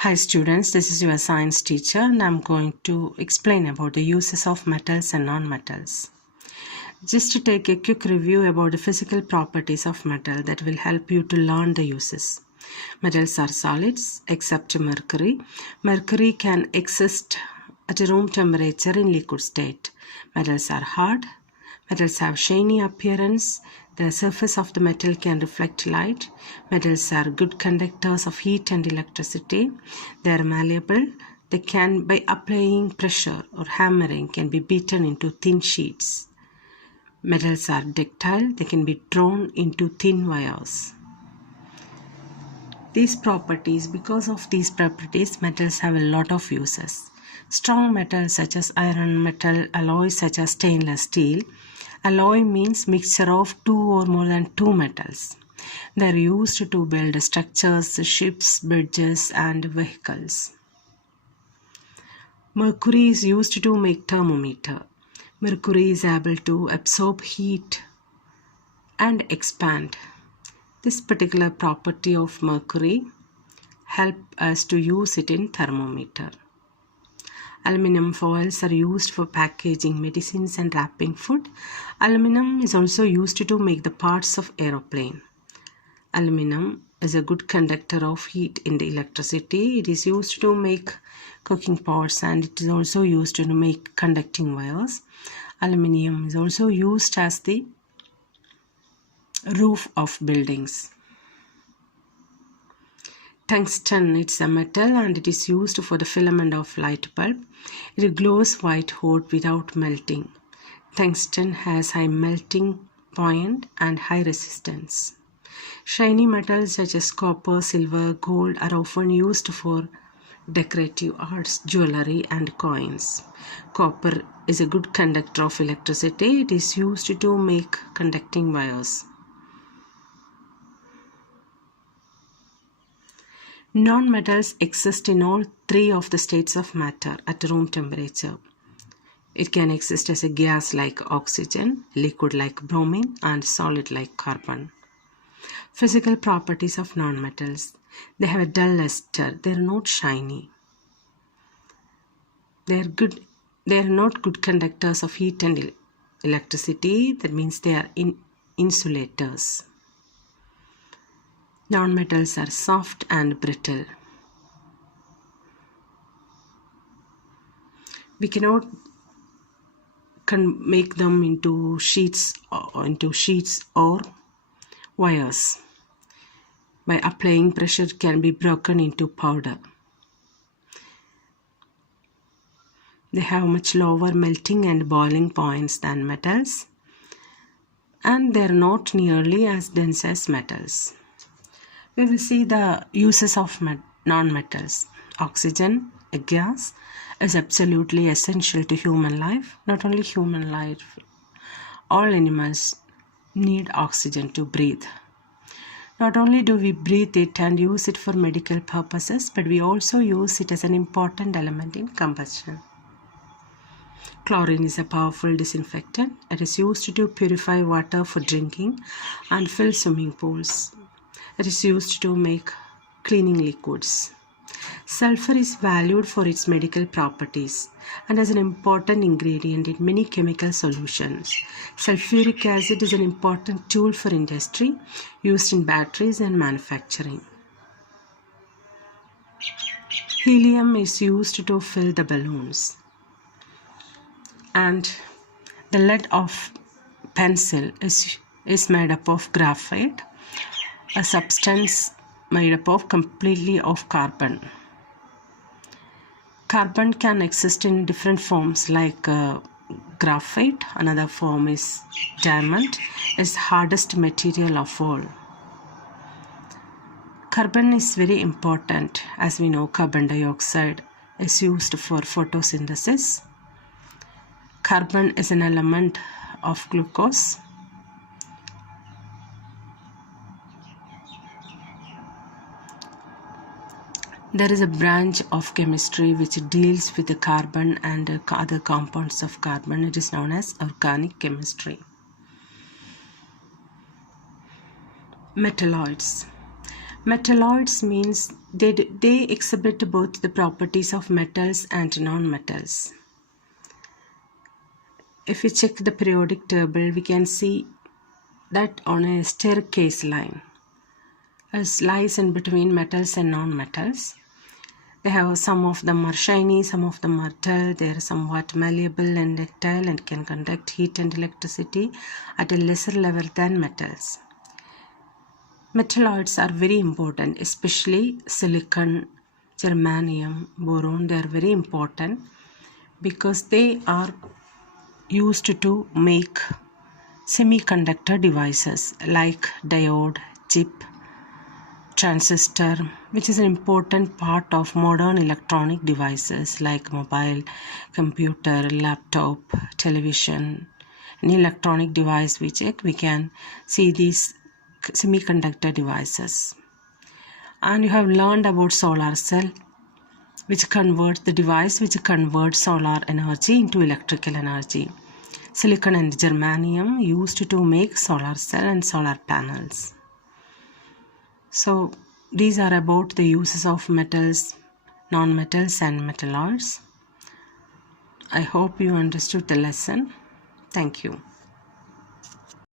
Hi students, this is your science teacher and I'm going to explain about the uses of metals and non-metals. Just to take a quick review about the physical properties of metal that will help you to learn the uses. Metals are solids except mercury. Mercury can exist at room temperature in liquid state. Metals are hard. Metals have shiny appearance. The surface of the metal can reflect light. Metals are good conductors of heat and electricity. They are malleable. They can, by applying pressure or hammering, can be beaten into thin sheets. Metals are ductile. They can be drawn into thin wires. Because of these properties, metals have a lot of uses. Strong metals such as iron, metal, alloys such as stainless steel. Alloy means mixture of two or more than two metals. They are used to build structures, ships, bridges, and vehicles. Mercury is used to make thermometer. Mercury is able to absorb heat and expand. This particular property of mercury helps us to use it in thermometer. Aluminum foils are used for packaging medicines and wrapping food. Aluminum is also used to make the parts of aeroplane. Aluminum is a good conductor of heat and electricity. It is used to make cooking pots and it is also used to make conducting wires. Aluminum is also used as the roof of buildings. Tungsten, it's a metal and it is used for the filament of light bulb. It glows white hot without melting. Tungsten has high melting point and high resistance. Shiny metals such as copper, silver, gold are often used for decorative arts, jewelry and coins. Copper is a good conductor of electricity. It is used to make conducting wires. Non-metals exist in all three of the states of matter at room temperature. It can exist as a gas like oxygen, liquid like bromine, and solid like carbon. Physical properties of non-metals. They have a dull luster. They are not shiny. They are not good conductors of heat and electricity. That means they are insulators. Non-metals are soft and brittle. We cannot make them into sheets or wires. By applying pressure, it can be broken into powder. They have much lower melting and boiling points than metals, and they are not nearly as dense as metals. We will see the uses of non-metals. Oxygen, a gas, is absolutely essential to human life. Not only human life, all animals need oxygen to breathe. Not only do we breathe it and use it for medical purposes, but we also use it as an important element in combustion. Chlorine is a powerful disinfectant. It is used to purify water for drinking and fill swimming pools. It is used to make cleaning liquids. Sulfur is valued for its medical properties and as an important ingredient in many chemical solutions. Sulfuric acid is an important tool for industry used in batteries and manufacturing. Helium is used to fill the balloons. And the lead of pencil is made up of graphite, a substance made up of completely of carbon. Carbon can exist in different forms like graphite. Another form is diamond. It's hardest material of all. Carbon is very important. As we know, carbon dioxide is used for photosynthesis. Carbon is an element of glucose. There is a branch of chemistry which deals with the carbon and other compounds of carbon. It is known as organic chemistry. Metalloids. Metalloids means they exhibit both the properties of metals and non-metals. If we check the periodic table, we can see that on a staircase line, as lies in between metals and non-metals. They have some of them are shiny, some of them are dull. They are somewhat malleable and ductile and can conduct heat and electricity at a lesser level than metals. Metalloids are very important, especially silicon, germanium, boron. They are very important because they are used to make semiconductor devices like diode, chip, transistor, which is an important part of modern electronic devices like mobile, computer, laptop, television. Any electronic device we check, we can see these semiconductor devices. And you have learned about solar cell, which converts the device which converts solar energy into electrical energy. Silicon and germanium used to make solar cell and solar panels. So these are about the uses of metals, non-metals and metalloids. I hope you understood the lesson. Thank you.